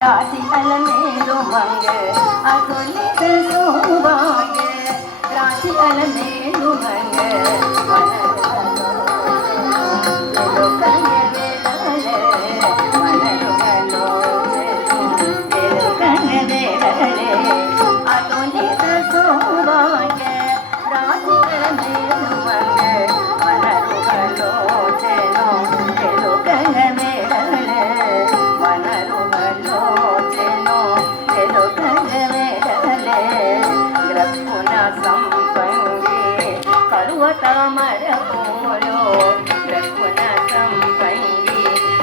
राशि अलमेलु मंगे अतुलित सौभाग्य राशि अलमेलु मंगे अतुलित सौभाग्य राशि अलमेलु मंगे तामर पोलो रघुन संपंगी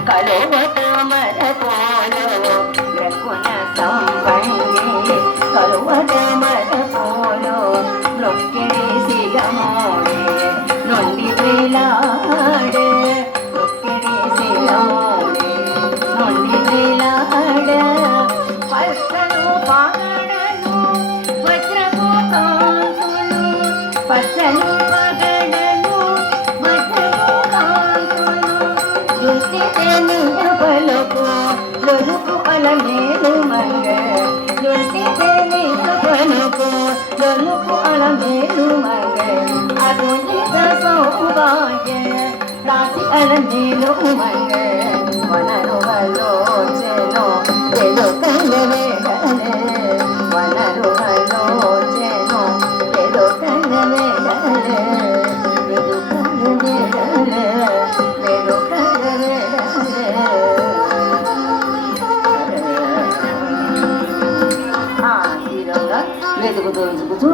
कलो तामर पोलो रघुन संपंगी कलो तामर पोलो लोक्केरे सिगमोडे नोंदी वेलाडे लोक्केरे सिगमोडे नोंदी वेलाडे पत्तनु पागडनु वज्रको कांतुनु पत्तनु अलमेलु मंगे जुल्ती देनी पनको दोनुको अलमेलु मंगे अतुलित सौभाग्य राशि अलमेलु मंगे वनरु वलोचनो तेलो कंगवे गले वनरु वलोचनो तेलो कंगवे गले वेदु कंगवे गले वेदु कंगवे వెతుకుతూ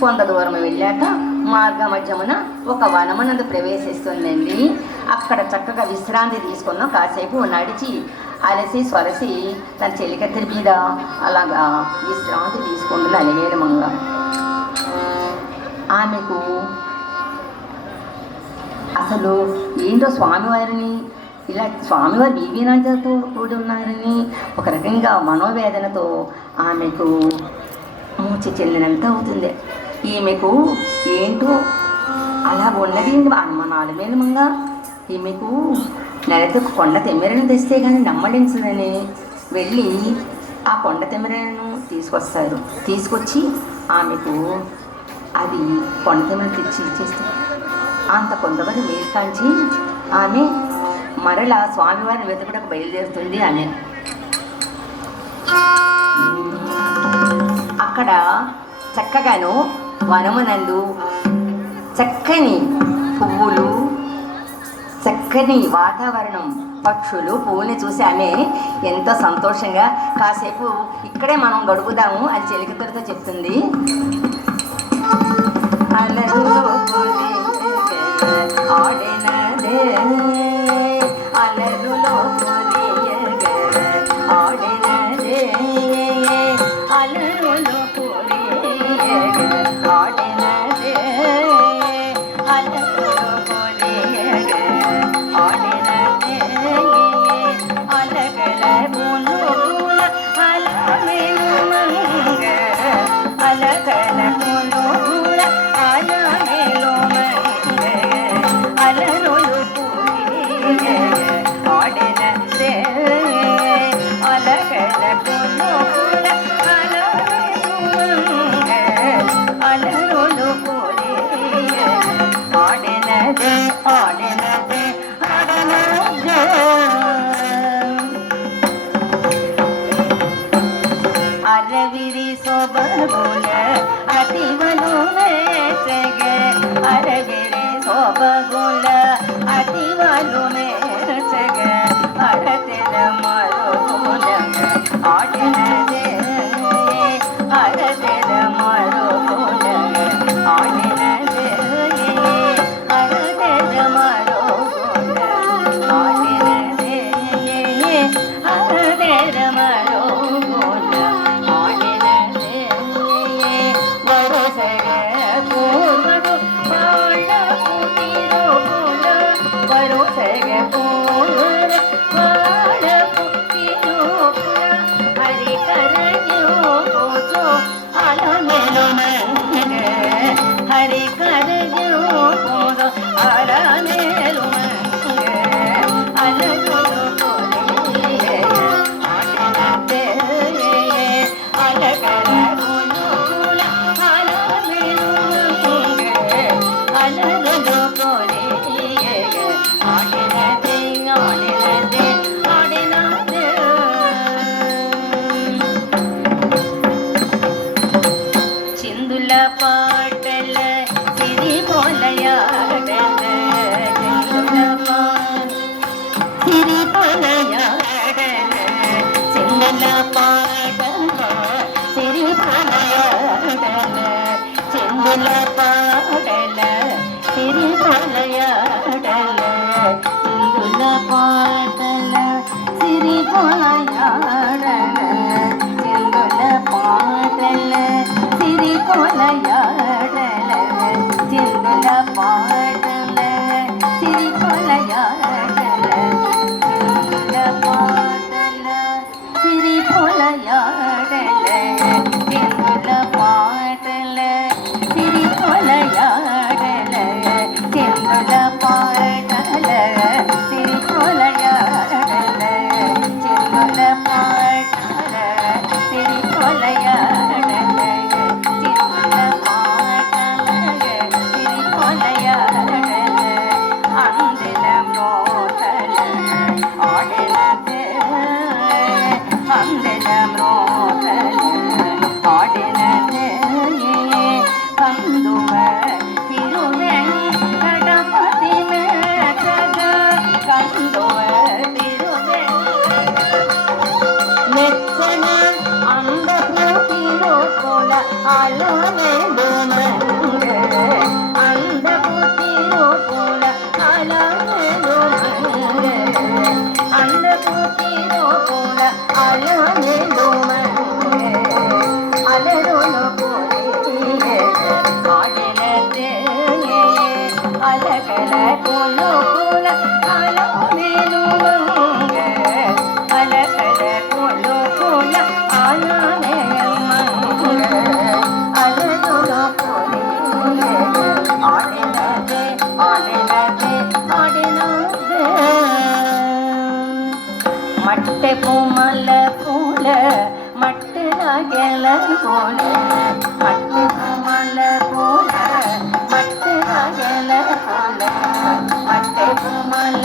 కొంత దూరం వెళ్ళాక మార్గ మధ్యమున ఒక వనమునందు ప్రవేశిస్తుందండి. అక్కడ చక్కగా విశ్రాంతి తీసుకున్నాం. కాసేపు నడిచి అలసి సొలసి తన చెలికత్తెల మీద అలాగా విశ్రాంతి తీసుకుంటుంది అలివేలమంగా. ఆమెకు అసలు ఏంటో స్వామివారిని ఇలా స్వామివారి బీబీనాథతో కూడి ఉన్నారని ఒక రకంగా మనోవేదనతో ఆమెకు మూర్ఛ చెందినంత అవుతుంది. ఈమెకు ఏంటో అలా ఉన్నది అనుమానాలు మేలమంగా ఈమెకు నెలతో కొండ తెమ్మెరను తెస్తే కానీ నమ్మడించదని వెళ్ళి ఆ కొండ తెమ్మెరను తీసుకొస్తారు. తీసుకొచ్చి ఆమెకు అది కొండ తెమ్మెర తెచ్చి ఇచ్చేస్తారు. అంత కొంతమంది నీరు కాంచి ఆమె మరలా స్వామివారిని వెతుకుటకు బయలుదేరుతుంది. ఆమె అక్కడ చక్కగాను వనమునందు చక్కని పువ్వులు చక్కని వాతావరణం పక్షులు పువ్వుని చూసి ఆమె ఎంతో సంతోషంగా కాసేపు ఇక్కడే మనం గడుపుదాము అని చెలికత్తెలతో చెప్తుంది. అలరులో ఆడెనదే అలరులో ఆడెనదే అలరులో ఆడెనదే అలరులో ఆడెనదే అలగల పూల అలమేలు మంగ అలగల పూల అలమేలు మంగ అలరులు ఆడెనదే అలగల పూల అలరులు ఆడెనదే ఆడెనదే ఆడెనదే అరవిరి సొబగుల అతివలు మేచగే అరవిరి సొబగుల అతివలు మేచగే అరతెర మరుగుల ఆడెనదే అరతెర మరుగుల ఆడెనదే అరతెర మరుగుల ఆడెనదే అరతెర మరుగుల ఆడెనదే వరసగ పూర్వడు బాళ పుటిరుగుల వరసగ சிந்துல பாடல சிரிபலையாடல சிந்துல பாடல சிரிபலையாடல சிந்துல பாடல சிரிபலையாடல சிந்துல பாடல சிரிபலையாடல சிந்துல பாடல சிரிபலையாடல சிந்துல பாடல சிரிபலையாடல சிந்துல பாடல சிரிபலையாடல சிந்துல பாடல சிரிபலையாடல சிந்துல பாடல சிரிபலையாடல சிந்துல பாடல சிரிபலையாடல அந்தில மோதல ஆடலதே அந்தில மோதல ஆடலதே கந்துவ திருವೆಂಕಟಪತಿ ಮೇಘದ ಕಂದುವ ಮೆಚ್ಚನ ಅಂದ ಪೂತಿರೋ ಕೊಲ ಅಲೋನೆ ಮಂಗೆ ಅಂದ ಪೂತಿರೋ ಕೊಲ ಅಲೋನೆ ಮಂಗೆ ಅಂದ ಪೂತಿರೋ ಕೊಲ ಅಲೋನೆ ಮಂಗೆ ಅಲೆರೋನು ಪೂತಿಗೆ ಆಡಲತೆ ಅಲಕಲ ಕೊಲು ಕೊಲ ಅಲೋನೆ ಮಂಗೆ ಅಲಕಲ ಕೊಲು ಕೊಲ ಅಲೋನೆ ಮಂಗೆ ಅಲೆರೋನು ಪೂತಿಗೆ ಆಡಲತೆ ಆಡಲತೆ ಆಡಲತೆ மட்டை பூமல்ல போல மட்டு நகல போல மட்டை பூமல்ல போல மட்டு நகல போல மட்டை பூமல்ல